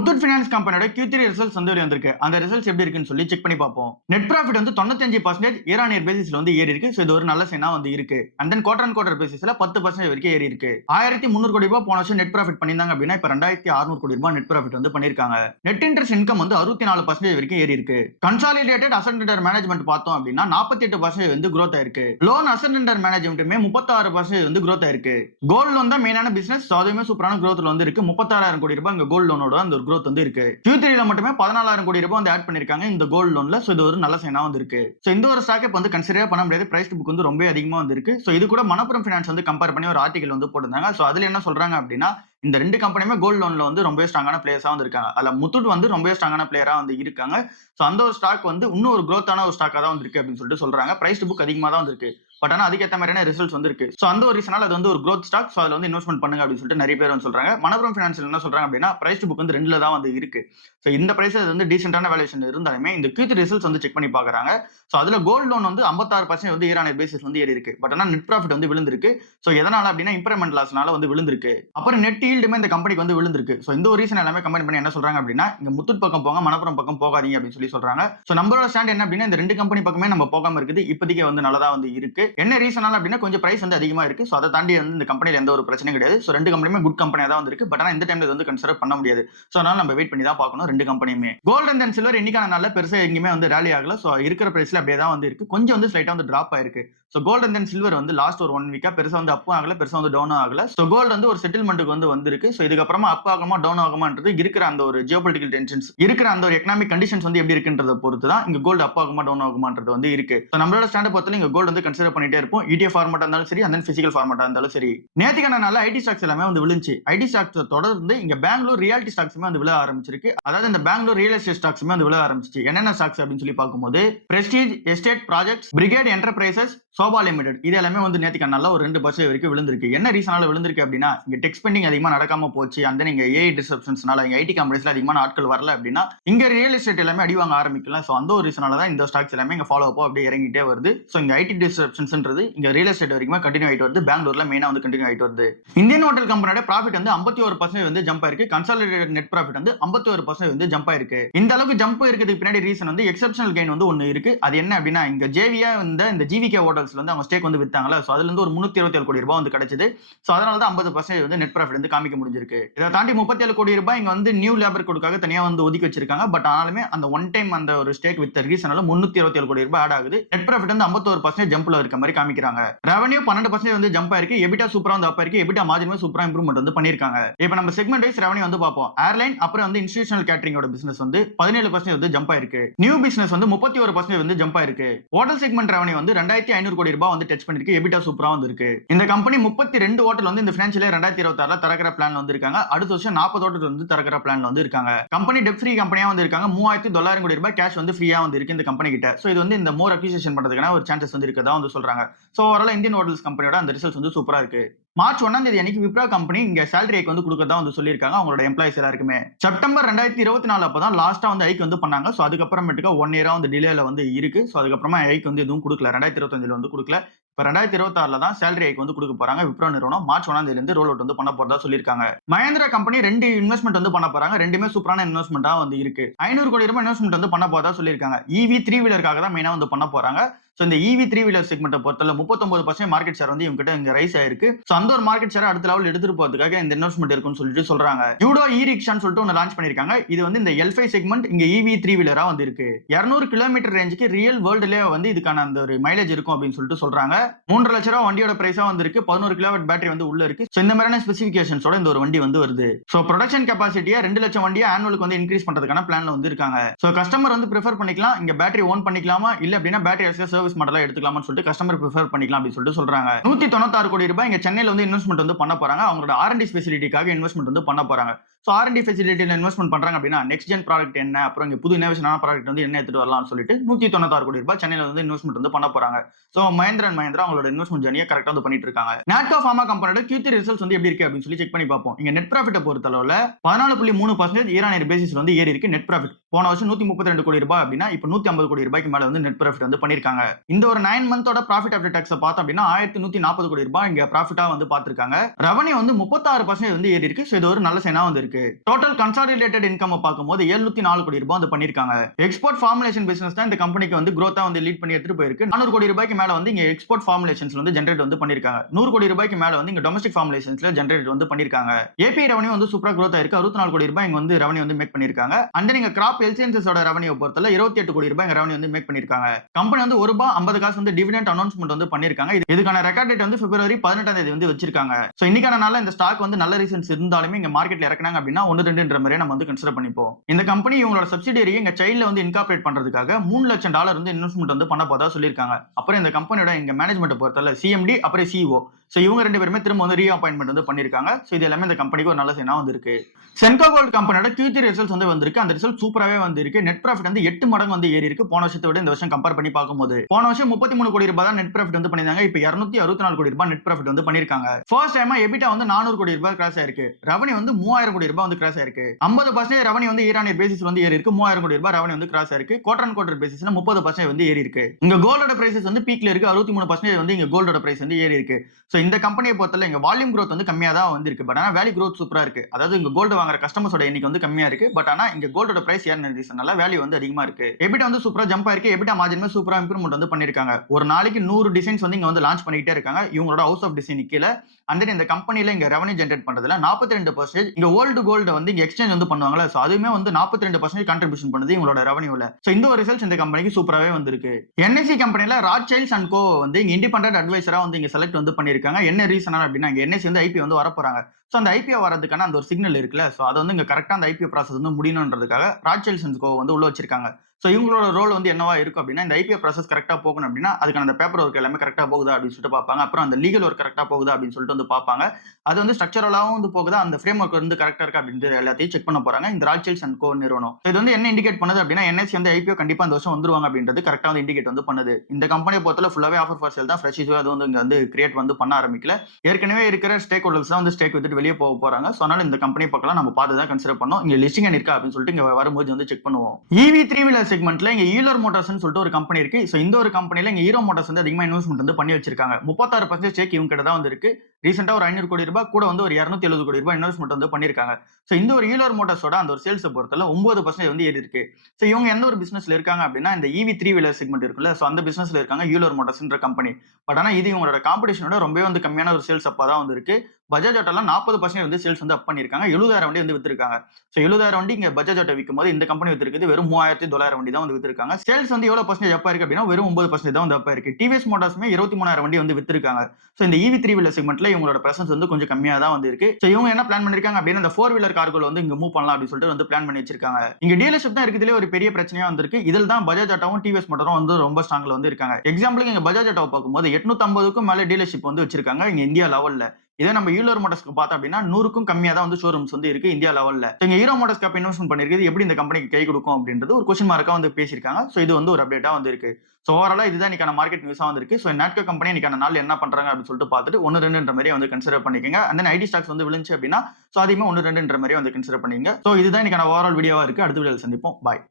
Muthoot finance கம்பெனியோட Q3 results வந்து வெளிய வந்திருக்கு. அந்த ரிசல்ட்ஸ் எப்படி இருக்குன்னு சொல்லி செக் பண்ணி பார்ப்போம். நெட் ப்ராஃபிட் வந்து 95% இயர் ஆன் இயர் பேசிஸ்ல வந்து ஏறி இருக்கு. சோ இது ஒரு நல்ல சைனா வந்து இருக்கு. And then quarter on quarter பேசிஸ்ல 10% வரைக்கும் ஏறி இருக்கு. 1300 கோடி ரூபாய் போன வருஷம் நெட் ப்ராஃபிட் பண்ணிருந்தாங்க அப்படின்னா இப்ப 2600 கோடி ரூபாய் நெட் ப்ராஃபிட் வந்து பண்ணிருக்காங்க. நெட் இன்ட்ரெஸ்ட் இன்கம் வந்து 64% வரைக்கும் ஏறி இருக்கு. கன்சாலிடேட்டட் அசெட் அண்டர் மேனேஜ்மென்ட் பார்த்தோம் அப்படின்னா 48% வந்து growth ஆயிருக்கு. லோன் அசெட் அண்டர் மேனேஜ்மென்ட்டுமே 36% வந்து growth ஆயிருக்கு. கோல்ட் லோன் தான் மெயினான பிசினஸ். சோ அதுவுமே சூப்பரான growthல வந்து இருக்கு. 36000 கோடி ரூபாய் இந்த கோல்ட் லோனோட அந்த ஒரு growth வந்து இருக்கு. Q3ல மட்டுமே 14000 கோடி ரூபாய் வந்து ஆட் பண்ணிருக்காங்க இந்த கோல்ட் லோன்ல. சோ இது ஒரு நல்ல சைனா வந்து இருக்கு. சோ இந்த ஒரு ஸ்டாக் இப்ப வந்து கன்சிடர் பண்ண முடியாது. பிரைஸ் புக் வந்து ரொம்ப அதிகமா வந்து இருக்கு. சோ இது கூட மணப்புரம் ஃபைனான்ஸ் வந்து கம்பேர் பண்ணி ஒரு ஆர்டிகல் வந்து போட்டிருந்தாங்க. சோ அதுல என்ன சொல்றாங்க அப்படின்னா இந்த ரெண்டு கம்பெனியுமே கோல்ட் லோன்ல வந்து ரொம்ப ஸ்ட்ராங்கான பிளேயர்ஸா வந்து இருக்காங்க. அதுல முத்தூட் வந்து ரொம்ப ஸ்ட்ராங்கான பிளேயரா வந்து இருக்காங்க. சோ அந்த ஒரு ஸ்டாக் வந்து இன்னும் ஒரு growth-ஆன ஒரு ஸ்டாக்கா தான் வந்து இருக்கு அப்படின்னு சொல்லிட்டு சொல்றாங்க. பிரைஸ் புக் அதிகமா தான் வந்து இருக்கு. பட் ஆனா அதுக்கு ஏத்த மாதிரியான ரிசல்ட்ஸ் வந்து இருக்கு. சோ அந்த ஒரு ரீசனால அது வந்து ஒரு growth ஸ்டாக். சோ அதுல வந்து இன்வெஸ்ட்மென்ட் பண்ணுங்க அப்படின்னு சொல்லிட்டு நிறைய பேர் வந்து சொல்றாங்க. மணப்புரம் ஃபைனான்ஸ்ல என்ன சொல்றாங்க அப்படின்னா பிரைஸ் புக் வந்து 2ல தான் வந்து இருக்கு. சோ இந்த பிரைஸ் அது வந்து டீசென்ட்டான வேல்யூஷன் இருந்தாலுமே இந்த Q3 ரிசல்ட்ஸ் வந்து செக் பண்ணி பார்க்கறாங்க. சோ அதுல கோல்ட் லோன் வந்து 56% வந்து இயர் ஆன் இயர் பேசிஸ் வந்து ஏறி இருக்கு. பட் ஆனா நெட் ப்ராஃபிட் வந்து விழுந்திருக்கு. சோ எதனால அப்படின்னா இம்பைர்மென்ட் லாஸ்னால வந்து விழுந்திருக்கு. அப்புறம் நெட் ஈல்டுமே இந்த கம்பெனிக்கு வந்து விழுந்திருக்கு. சோ இந்த ஒரு ரீசன் எல்லாமே கம்பைன் பண்ணி என்ன சொல்றாங்க அப்படின்னா இங்க முத்தூட் பக்கம் போங்க, மணப்புரம் பக்கம் போகாதீங்க அப்படின்னு சொல்லி சொல்றாங்க. சோ நம்மளோட ஸ்டாண்ட் என்ன அப்படின்னா இந்த ரெண்டு கம்பெனி பக்கமே நம்ம போகாம இருக்குது. இப்போதைக்கு வந்து நல்லதா வந்து இருக்கு. என்ன ரீசனால அப்படின்னா கொஞ்சம் பிரைஸ் வந்து அதிகமா இருக்கு. சோ அதை தாண்டி வந்து இந்த கம்பெனில எந்த ஒரு பிரச்சனையும் கிடையாது. சோ ரெண்டு கம்பெனியுமே குட் கம்பெனியா தான் வந்து இருக்கு. பட் ஆனா இந்த டைம்ல இது வந்து கன்சிடர் பண்ண முடியாது. சோ அதனால நம்ம வெயிட் பண்ணி தான் பார்க்கணும் ரெண்டு கம்பெனியுமே. கோல்ட் அண்ட் சில்வர் இன்னைக்கான நாள்ல பெருசா எங்கேயுமே வந்து ரேலி ஆகல. சோ இருக்கிற பிரைஸ்ல அப்படியே தான் வந்து இருக்கு. கொஞ்சம் வந்து ஸ்லைட்டா வந்து டிராப் ஆயிருக்கு. சோ கோல்ட் அண்ட் சில்வர் வந்து லாஸ்ட் ஒரு 1 வீக்கா பெருசா வந்து அப்பும் ஆகல, பெருசா வந்து டவுன் ஆகல. சோ கோல்ட் வந்து ஒரு செட்டில்மெண்ட்டுக்கு வந்து வந்திருக்கு. சோ இதுக்கு அப்புறமா அப் ஆகுமா டவுன் ஆகுமான்றது இருக்கிற அந்த ஒரு ஜியோபொலிட்டிக்கல் டென்ஷன்ஸ் இருக்கிற அந்த ஒரு எக்கனாமிக் கண்டிஷன்ஸ் வந்து எப்படி இருக்குன்றத பொறுத்து தான் இங்க கோல்ட் அப் ஆகுமா டவுன் ஆகுமான்றது வந்து இருக்கு. சோ நம்மளோட ஸ்டாண்ட் பொறுத்தவரை இங்க கோல்ட் வந்து கன்சிடர் பண்ணிட்டே இருப்போம். ETF ஃபார்மேட்டா இருந்தாலும் சரி, அந்த பிசிக்கல் ஃபார்மேட்டா இருந்தாலும் சரி. நேத்திக்கான நாள்ல ஐடி ஸ்டாக்ஸ் எல்லாமே வந்து விழுந்துச்சு. ஐடி ஸ்டாக்ஸ் தொடர்ந்து இங்க பெங்களூர் ரியாலிட்டி ஸ்டாக்ஸுமே வந்து விழ ஆரம்பிச்சிருக்கு. அதாவது இந்த பெங்களூர் ரியல் எஸ்டேட் ஸ்டாக்ஸுமே வந்து விழ ஆரம்பிச்சிச்சு. என்னென்ன ஸ்டாக்ஸ் அப்படின்னு சொல்லி பார்க்கும்போது prestige estate projects, brigade enterprises, sofa limited இது எல்லாமே வந்து நேத்திக்கான நாள்ல ஒரு 2% வரைக்கும் விழுந்திருக்கு. என்ன ரீசனால விழுந்திருக்கு அப்படின்னா இங்க டெக் ஸ்பெண்டிங் அதிகமா நடக்காம போச்சு. அந்த நீங்க ஏஐ டிஸ்ரப்ஷன்ஸ்னால இங்க ஐடி கம்பெனிஸ்ல அதிகமான ஆட்கள் வரல அப்படின்னா இங்க ரியல் எஸ்டேட் எல்லாமே அடி வாங்க ஆரம்பிக்கலாம். சோ அந்த ஒரு ரீசனால தான் இந்த ஸ்டாக்ஸ் எல்லாமே இங்க ஃபாலோ அப்போ அப்படியே இறங்கிட்டே வருது. சோ இங்க ஐடி டிஸ்ரப்ஷன்ஸ்ன்றது இங்க ரியல் எஸ்டேட் வரைக்கும் கண்டினியூ ஆயிட்டு வருது. பெங்களூர்ல மெயினா வந்து கண்டினியூ ஆயிட்டு வருது. இந்தியன் ஹோட்டல் கம்பெனியோட ப்ராஃபிட் வந்து 51% வந்து ஜம்ப் ஆயிருக்கு. கன்சாலிடேட்டட் நெட் ப்ராஃபிட் வந்து 51% வந்து ஜம்ப் ஆயிருக்கு. இந்த அளவுக்கு ஜம்ப் இருக்கிறதுக்கு பின்னாடி ரீசன் வந்து எக்ஸெப்ஷனல் கெயின் வந்து ஒன்னு இருக்கு. அது என்ன அப்படின்னா இங்க ஜேவியா இந்த ஜிவிகே ஹோட்டல்ஸ்ல வந்து அவங்க ஸ்டேக் வந்து வித்தாங்கல. சோ அதுல இருந்து ஒரு 327 கோடி ரூபாய் வந்து கிடைச்சது. சோ அதனால தான் 50% வந்து நெட் ப்ராஃபிட் வந்து காமிக்க முடிஞ்சிருக்கு. இதை தாண்டி 37 கோடி ரூபாய் இங்க வந்து நியூ லேபர் கோடுக்காக தனியா வந்து ஒதுக்கி வச்சிருக்காங்க. பட் ஆனாலுமே அந்த ஒன் டைம் அந்த ஒரு ஸ்டேக் வித் ரீசனால 327 கோடி ரூபாய் ஆட் ஆகுது. நெட் ப்ராஃபிட் வந்து 51% ஜம்ப்ல இருக்க மாதிரி காமிக்கிறாங்க. ரெவென்யூ 12% வந்து ஜம்ப் ஆயிருக்கு. எபிட்டா சூப்பரா வந்து அப் ஆயிருக்கு. எபிட்டா மார்ஜினுமே சூப்பரா இம்ப்ரூவ்மென்ட் வந்து பண்ணிருக்காங்க. இப்போ நம்ம செக்மெண்ட் வைஸ் ரெவென்யூ வந்து பார்ப்போம். ஏர்லைன் அப்புறம் வந்து இன்ஸ்டிடியூஷனல் கேட்டரிங்கோட பிசினஸ் வந்து 17% வந்து ஜம்ப் ஆயிருக்கு. நியூ பிசினஸ் வந்து 31% வந்து ஜம்ப் ஆயிருக்கு. ஹோட்டல் செக்மெண்ட் ரெவென்யூ வந்து 2500 கோடி ரூபாய் வந்து டச் பண்ணிருக்கு. எபிட்டா சூப்பரா வந்து இருக்கு. இந்த கம்பெனி 32 ஹோட்டல் வந்து இந்த ஃபினான்ஷியல் இயர் 2026ல திறக்கிற பிளான்ல வந்து இருக்காங்க. அடுத்த வருஷம் 40 ஹோட்டல் வந்து திறக்கிற பிளான்ல வந்து இருக்காங்க. கம்பெனி டெப்ட் ஃப்ரீ கம்பெனியா வந்து இருக்காங்க. 3900 கோடி ரூபாய் கேஷ் வந்து ஃப்ரீயா வந்து இருக்கு இந்த கம்பெனி கிட்ட. சோ இது வந்து இந்த மோர் அக்விசிஷன் பண்றதுக்கான ஒரு சான்சஸ் வந்து இருக்கதா வந்து சொல்றாங்க. சோ ஓவரால் இந்தியன் ஹோட்டல்ஸ் கம்பெனியோட அந்த ரிசல்ட்ஸ் வந்து சூப்பரா இருக்கு. மார்ச் 1ஆம் தேதி அன்னைக்கு விப்ரோ கம்பெனி இங்க சேலரி ஹைக் வந்து கொடுக்கறதா வந்து சொல்லியிருக்காங்க அவங்களோட எம்ப்ளாயிஸ் எல்லாருக்குமே. செப்டம்பர் 2024 அப்பதான் லாஸ்டா வந்து ஹைக் வந்து பண்ணாங்க. சோ அதுக்கப்புறமேட்டுக்கு 1 இயரா வந்து டிலேல வந்து இருக்கு. சோ அதுக்கப்புறமா ஹைக் வந்து எதுவும் கொடுக்கல. 2025ல வந்து கொடுக்கல. இப்ப 2026ல தான் சேலரி ஹைக் வந்து கொடுக்க போறாங்க. விப்ரோ நிறுவனம் மார்ச் 1ஆம் தேதியில இருந்து ரோல் அவுட் வந்து பண்ண போறதா சொல்லியிருக்காங்க. மஹேந்திரா கம்பெனி 2 இன்வெஸ்ட்மென்ட் வந்து பண்ண போறாங்க. ரெண்டுமே சூப்பரான இன்வெஸ்ட்மென்ட்டா வந்து இருக்கு. 500 கோடி ரூபாய் இன்வெஸ்ட்மென்ட் வந்து பண்ண போறதா சொல்லியிருக்காங்க. EV 3 வீலருக்காக தான் மெயினா வந்து பண்ண போறாங்க. சோ இந்த EV 3 வீலர் செக்மெண்ட்டை பொறுத்தவரை 39% மார்க்கெட் ஷேர் வந்து இவங்க கிட்ட இங்க ரைஸ் ஆயிருக்கு. சோ அந்த ஒரு மார்க்கெட் ஷேர் அடுத்த லெவல் எடுத்துட்டு போறதுக்காக இந்த இன்வெஸ்ட்மென்ட் இருக்குன்னு சொல்லிட்டு சொல்றாங்க. யூடோ இ-ரிக்ஷான்னு சொல்லிட்டு ஒன்னு லான்ச் பண்ணிருக்காங்க. இது வந்து இந்த L5 செக்மெண்ட் இங்க EV 3 வீலரா வந்து இருக்கு. 200 கிலோமீட்டர் ரேஞ்சுக்கு ரியல் வேர்ல்டுலயே வந்து இதுக்கான அந்த ஒரு மைலேஜ் இருக்கும் அப்படின்னு சொல்லிட்டு சொல்றாங்க. 3.5 லட்சம் ரூபாய் வண்டியோட பிரைஸா வந்து இருக்கு. 11 கிலோவாட் பேட்டரி வந்து உள்ள இருக்கு. சோ இந்த மாதிரியான ஸ்பெசிபிகேஷன்ஸோட இந்த ஒரு வண்டி வந்து வருது. சோ ப்ரொடக்ஷன் கெபாசிட்டியை 2 லட்சம் வண்டியை ஆனுவலுக்கு வந்து இன்க்ரீஸ் பண்றதுக்கான பிளான்ல வந்து இருக்காங்க. சோ கஸ்டமர் வந்து ப்ரிஃபர் பண்ணிக்கலாம். இங்க பேட்டரி ஓன் பண்ணிக்கலாமா இல்ல அப்படின்னா பேட்டரி சர்வீஸ் மாடலா எடுத்துக்கலாமா சொல்லிட்டு கஸ்டமர் ப்ரிஃபர் பண்ணிக்கலாம் அப்படி சொல்லிட்டு சொல்றாங்க. 196 கோடி ரூபாய் இங்க சென்னையில வந்து இன்வெஸ்ட்மென்ட் வந்து பண்ண போறாங்க. அவங்களோட R&D ஃபெசிலிட்டிக்காக இன்வெஸ்ட்மென்ட் வந்து பண்ண போறாங்க. சோ R&D ஃபெசிலிட்டில இன்வெஸ்ட்மென்ட் பண்றாங்க அப்படின்னா நெக்ஸ்ட் ஜென் ப்ராடக்ட் என்ன அப்புறம் இங்க புது இனோவேஷனான ப்ராடக்ட் வந்து என்ன எடுத்துட்டு வரலாம்னு சொல்லிட்டு 196 கோடி ரூபாய் சென்னையில வந்து இன்வெஸ்ட்மென்ட் வந்து பண்ண போறாங்க. சோ மஹேந்திரா அவங்களோட இன்வெஸ்ட்மென்ட் ஜர்னியை கரெக்டா வந்து பண்ணிட்டு இருக்காங்க. நாட்கோ ஃபார்மா கம்பெனியோட Q3 ரிசல்ட்ஸ் வந்து எப்படி இருக்கு அப்படின்னு சொல்லி செக் பண்ணி பார்ப்போம். இங்க நெட் ப்ராஃபிட்டை பொறுத்தளவுல 14.3% இயர் ஆன் இயர் பேசிஸ்ல வந்து ஏறி இருக்கு நெட் ப்ராஃபிட். போன வருஷம் 132 கோடி ரூபாய் அப்படின்னா இப்போ 150 கோடி ரூபாய்க்கு மேல வந்து நெட் ப்ராஃபிட் வந்து பண்ணிருக்காங்க. இந்த ஒரு 9 மந்தோட ப்ராஃபிட் ஆஃப்டர் டாக்ஸ் பார்த்தோம் அப்படின்னா 1140 கோடி ரூபாய் இங்க ப்ராஃபிட்டா வந்து பாத்துருக்காங்க. ரெவென்யூ வந்து 36% வந்து ஏறி இருக்கு. சோ இது ஒரு நல்ல சைனா வந்து இருக்கு. வந்திருக்கு. டோட்டல் கன்சாலிடேட்டட் இன்கம் பார்க்கும்போது 704 கோடி ரூபாய் வந்து பண்ணிருக்காங்க. எக்ஸ்போர்ட் ஃபார்முலேஷன் பிசினஸ் தான் இந்த கம்பெனிக்கு வந்து growth-ஆ வந்து லீட் பண்ணி எடுத்துட்டு போயிருக்கு. 400 கோடி ரூபாய்க்கு மேல வந்து இங்க எக்ஸ்போர்ட் ஃபார்முலேஷன்ஸ்ல வந்து ஜெனரேட் வந்து பண்ணிருக்காங்க. 100 கோடி ரூபாய்க்கு மேல வந்து இங்க டொமஸ்டிக் ஃபார்முலேஷன்ஸ்ல ஜெனரேட் வந்து பண்ணிருக்காங்க. ஏபி ரெவன்யூ வந்து சூப்பரா growth ஆயிருக்கு. 64 கோடி ரூபாய் இங்க வந்து ரெவன்யூ வந்து மேக் பண்ணிருக்காங்க. அண்ட் தென் இங்க கிராப் ஹெல்த் சயின்சஸோட ரெவன்யூ பொறுத்தல 28 கோடி ரூபாய் ரெவன்யூ வந்து மேக் பண்ணிருக்காங்க. கம்பெனி வந்து ₹1.50 வந்து டிவிடெண்ட் அனௌன்ஸ்மென்ட் வந்து பண்ணிருக்காங்க. இதுக்கான ரெக்கார்ட் டேட் வந்து பிப்ரவரி 18ஆம் தேதி வந்து வச்சிருக்காங்க. சோ இன்னைக்கான நாள்ல இந்த ஸ்டாக் வந்து நல்ல ரீசன்ஸ் இருந்தாலுமே இங்க மார்க்கெட்ல இறக்குனாங்க அப்படின்னா 1-2ன்ற மாதிரி நம்ம வந்து கன்சிடர் பண்ணிப்போம். இந்த கம்பெனி இவங்களோட சப்சிடியரி இங்க சைல்ட்ல வந்து இன்கார்பரேட் பண்றதுக்காக $3 லட்சம் வந்து இன்வெஸ்ட்மென்ட் வந்து பண்ண போதா சொல்லிருக்காங்க. அப்புறம் இந்த கம்பெனியோட இங்க மேனேஜ்மென்ட் பொறுத்தல சிஎம்டி அப்புறம் சிஇஓ சோ இவங்க ரெண்டு பேருமே திரும்ப வந்து ரீஅப்பாயின்மென்ட் வந்து பண்ணிருக்காங்க. சோ இது எல்லாமே இந்த கம்பெனிக்கு ஒரு நல்ல சைனா வந்திருக்கு. சென்கோ கோல்ட் கம்பெனியோட Q3 ரிசல்ட்ஸ் வந்து வந்திருக்கு. அந்த ரிசல்ட் சூப்பராவே வந்திருக்கு. நெட் ப்ராஃபிட் வந்து 8 மடங்கு வந்து ஏறி இருக்கு. போன வருஷத்தை விட இந்த வருஷம் கம்பேர் பண்ணி பார்க்கும்போது போன வருஷம் 33 கோடி ரூபாய் தான் நெட் ப்ராஃபிட் வந்து பண்ணிருந்தாங்க. இப்போ 264 கோடி ரூபாய் நெட் ப்ராஃபிட் வந்து பண்ணிருக்காங்க. ஃபர்ஸ்ட் டைமா எபிட்டா வந்து 400 கோடி ரூபாய் கிராஸ் ஆயிருக்கு. ரெவன்யூ வந்து 3000 கோடி ரூபாய் வந்து கிராஸ் ஆயிருக்கு. 50% ரெவன்யூ வந்து இயர் ஆன் இயர் பேசிஸ் வந்து ஏறி இருக்கு. 3000 கோடி ரூபாய் ரெவன்யூ வந்து கிராஸ் ஆயிருக்கு. குவார்டர் ஆன் குவார்டர் பேசிஸ்ல 30% வந்து ஏறி இருக்கு. இங்க கோல்டோட பிரைசஸ் வந்து பீக்ல இருக்கு. 63% வந்து இங்க கோல்டோட பிரைஸ் வந்து ஏறி இருக்கு. சோ இந்த கம்பெனியை பொறுத்தல இங்க வால்யூம் growth வந்து கம்மியா தான் வந்திருக்கு. பட் ஆனா வேல்யூ growth சூப்பரா இருக்கு. அதாவது இங்க கோல்ட் வாங்குற கஸ்டமர்ஸோட எண்ணிக்கை வந்து கம்மியா இருக்கு. பட் ஆனா இங்க கோல்டோட பிரைஸ் ஏறின ரீசனால வேல்யூ வந்து அதிகமா இருக்கு. எபிட்டா வந்து சூப்பரா ஜம்ப் ஆயிருக்கு. எபிட்டா மார்ஜினுமே சூப்பரா இம்ப்ரூவ்மென்ட் வந்து பண்ணிருக்காங்க. ஒரு நாளைக்கு 100 டிசைன்ஸ் வந்து இங்க வந்து லான்ச் பண்ணிட்டே இருக்காங்க. இவங்களோட ஹவுஸ் ஆஃப் டிசைன் கீழ அண்ட் தென் இந்த கம்பெனில இங்க ரெவன்யூ ஜெனரேட் பண்றதுல 42% இங்க ஓல்டு கோல்டு வந்து இங்க எக்ஸ்சேஞ்ச் வந்து பண்ணுவாங்கல. சோ அதுவுமே வந்து 42% கான்ட்ரிபியூஷன் பண்ணுது இவங்களோட ரெவன்யூல. சோ இந்த ஒரு ரிசல்ட்ஸ் இந்த கம்பெனிக்கு சூப்பராவே வந்திருக்கு. என்எஸ்சி கம்பெனில ராட்சைல்ட்ஸ் அண்ட் கோ வந்து இங்க இண்டிபெண்டன்ட் அட்வைசரா வந்து இங்க செலக்ட் வந்து பண்ணிருக்காங்க. என்ன ரீசனா அப்படின்னா இங்க என்எஸ்சி வந்து ஐபி வந்து வரப்போறாங்க. சோ அந்த ஐபிஓ வரதுக்கான அந்த ஒரு சிக்னல் இருக்குல்ல. சோ அது வந்து இங்க கரெக்டா அந்த ஐபிஓ ப்ராசஸ் வந்து முடியணும்ன்றதுக்காக ராட்சைல்ட்ஸ் அண்ட் கோ வந்து உள்ள வச்சிருக்காங்க. சோ இவங்களோட ரோல் வந்து என்னவா இருக்கும் அப்படின்னா இந்த ஐபிஓ ப்ராசஸ் கரெக்டா போகணும் அப்படின்னா அதுக்கான அந்த பேப்பர் ஒர்க் எல்லாமே கரெக்டா போகுதா அப்படின்னு சொல்லிட்டு பார்ப்பாங்க. அப்புறம் அந்த லீகல் ஒர்க் கரெக்டா போகுதா அப்படின்னு சொல்லிட்டு வந்து பார்ப்பாங்க. அது வந்து ஸ்ட்ரக்சரலாவும் வந்து போகுதா அந்த ஃப்ரேம் ஒர்க் வந்து கரெக்டா இருக்கா அப்படின்னு எல்லாத்தையும் செக் பண்ண போறாங்க இந்த ராட்சைல்ட்ஸ் அண்ட் கோ நிறுவனம். இது வந்து என்ன இண்டிகேட் பண்ணுது அப்படின்னா என்எஸ்சி வந்து ஐபிஓ கண்டிப்பா இந்த வருஷம் வந்துருவாங்க அப்படின்றது கரெக்டா வந்து இண்டிகேட் வந்து பண்ணுது. இந்த கம்பெனியை பொறுத்தல ஃபுல்லாவே ஆஃபர் ஃபார் சேல் தான். ஃப்ரெஷ் இஷ்யூ அது வந்து இங்க வந்து கிரியேட் வந்து பண்ண ஆரம்பிக்கல. ஏற்கனவே இருக்கிற ஸ்டேக் ஹோல்டர்ஸ் தான் வந்து ஸ்டேக் வித்துட்டு வெளியே போக போறாங்க. சோ அதனால இந்த கம்பெனி பக்கம் நம்ம பார்த்து தான் கன்சிடர் பண்ணோம். இங்க லிஸ்டிங் இருக்கா அப்படின்னு சொல்லிட்டு இங்க வரும்போது வந்து செக் பண்ணுவோம். EV 3 வீலர் செக்மெண்ட்ல இங்க ஈலர் மோட்டார்ஸ்னு சொல்லிட்டு ஒரு கம்பெனி இருக்கு. சோ இந்த ஒரு கம்பெனில இங்க ஹீரோ மோட்டார்ஸ் வந்து அதிகமா இன்வெஸ்ட்மென்ட் வந்து பண்ணி வச்சிருக்காங்க. 36% ஸ்டேக் இவங்க கிட்ட தான் வந்து இருக்கு. ரீசெண்டா ஒரு 500 கோடி ரூபாய் கூட வந்து ஒரு 270 கோடி ரூபாய் இன்வெஸ்ட்மென்ட் வந்து பண்ணிருக்காங்க. சோ இந்த ஒரு ஈலர் மோட்டார்ஸோட அந்த ஒரு சேல்ஸ் பொறுத்தல 9% வந்து ஏறி இருக்கு. சோ இவங்க எந்த ஒரு பிசினஸ்ல இருக்காங்க அப்படின்னா இந்த EV 3 வீலர் செக்மெண்ட் இருக்குல்ல. சோ அந்த பிசினஸ்ல இருக்காங்க ஈலர் மோட்டார்ஸ்ன்ற கம்பெனி. பட் ஆனா இது இவங்களோட காம்படிஷனோட ரொம்பவே வந்து கம்மியான ஒரு சேல்ஸ் அப்பா தான் வந்து இருக்கு. பஜாஜ் ஆட்டோல 40% வந்து சேல்ஸ் வந்து அப் பண்ணிருக்காங்க. 70,000 வண்டி வந்து வித்திருக்காங்க. சோ 70,000 வண்டி இங்க பஜாஜ் ஆட்டோ விக்கும்போது இந்த கம்பெனி வித்திருக்குது வெறும் 3,900 வண்டி தான் வந்து வித்திருக்காங்க. சேல்ஸ் வந்து எவ்வளவு பர்சன்டேஜ் அப்பா இருக்கு அப்படின்னா வெறும் 9% தான் வந்து அப்பா இருக்கு. டிவிஎஸ் மோட்டார்ஸ்மே 23,000 வண்டி வந்து வித்திருக்காங்க. சோ இந்த EV 3 வீலர் செக்மெண்ட்ல இவங்களோட பிரசன்ஸ் வந்து கொஞ்சம் கம்மியா தான் வந்து இருக்கு. சோ இவங்க என்ன பிளான் பண்ணிருக்காங்க அப்படின்னா இந்த 4 வீலர் கார்கள் வந்து இங்க மூவ் பண்ணலாம் அப்படின்னு சொல்லிட்டு வந்து பிளான் பண்ணி வச்சிருக்காங்க. இங்க டீலர்ஷிப் தான் இருக்கிறதுல ஒரு பெரிய பிரச்சனையா வந்திருக்கு. இதில் தான் பஜாஜ் ஆட்டோவும் டிவிஎஸ் மோட்டாரும் வந்து ரொம்ப ஸ்ட்ராங்ல வந்து இருக்காங்க. எக்ஸாம்பிளுக்கு இங்க பஜாஜ் ஆட்டோ பார்க்கும்போது 850க்கும் மேல டீலர்ஷிப் வந்து வச்சிருக்காங்க இங்க இந்தியா லெவல்ல. இதே நம்ம ஈலர் மோட்டார்ஸ்க்கு பார்த்தோம் அப்படின்னா 100க்கும் கம்மியா தான் வந்து ஷோரூம்ஸ் வந்து இருக்கு இந்தியா லெவல்ல. இங்க ஹீரோ மோட்டார்ஸ் கப் இன்வெஸ்ட்மென்ட் பண்ணிருக்குது எப்படி இந்த கம்பெனிக்கு கை கொடுக்கும் அப்படின்றது ஒரு क्वेश्चन மார்க்கா வந்து பேசியிருக்காங்க. சோ இது வந்து ஒரு அப்டேட்டா வந்து இருக்கு. சோ ஓவராலா இதுதான் இன்னைக்கான மார்க்கெட் நியூஸா வந்திருக்கு. சோ நாட்கோ கம்பெனி இன்னைக்கான நாள் என்ன பண்றாங்க அப்படின்னு சொல்லிட்டு பார்த்துட்டு 1-2ன்ற மாதிரி வந்து கன்சிடர் பண்ணிக்கங்க. அண்ட் தென் ஐடி ஸ்டாக்ஸ் வந்து விழுந்துச்சு அப்படின்னா சோ அதையுமே 1-2ன்ற மாதிரி வந்து கன்சிடர் பண்ணிக்கங்க. சோ இதுதான் இன்னைக்கான ஓவரால் வீடியோவா இருக்கு. அடுத்த வீடியோல சந்திப்போம். பாய்.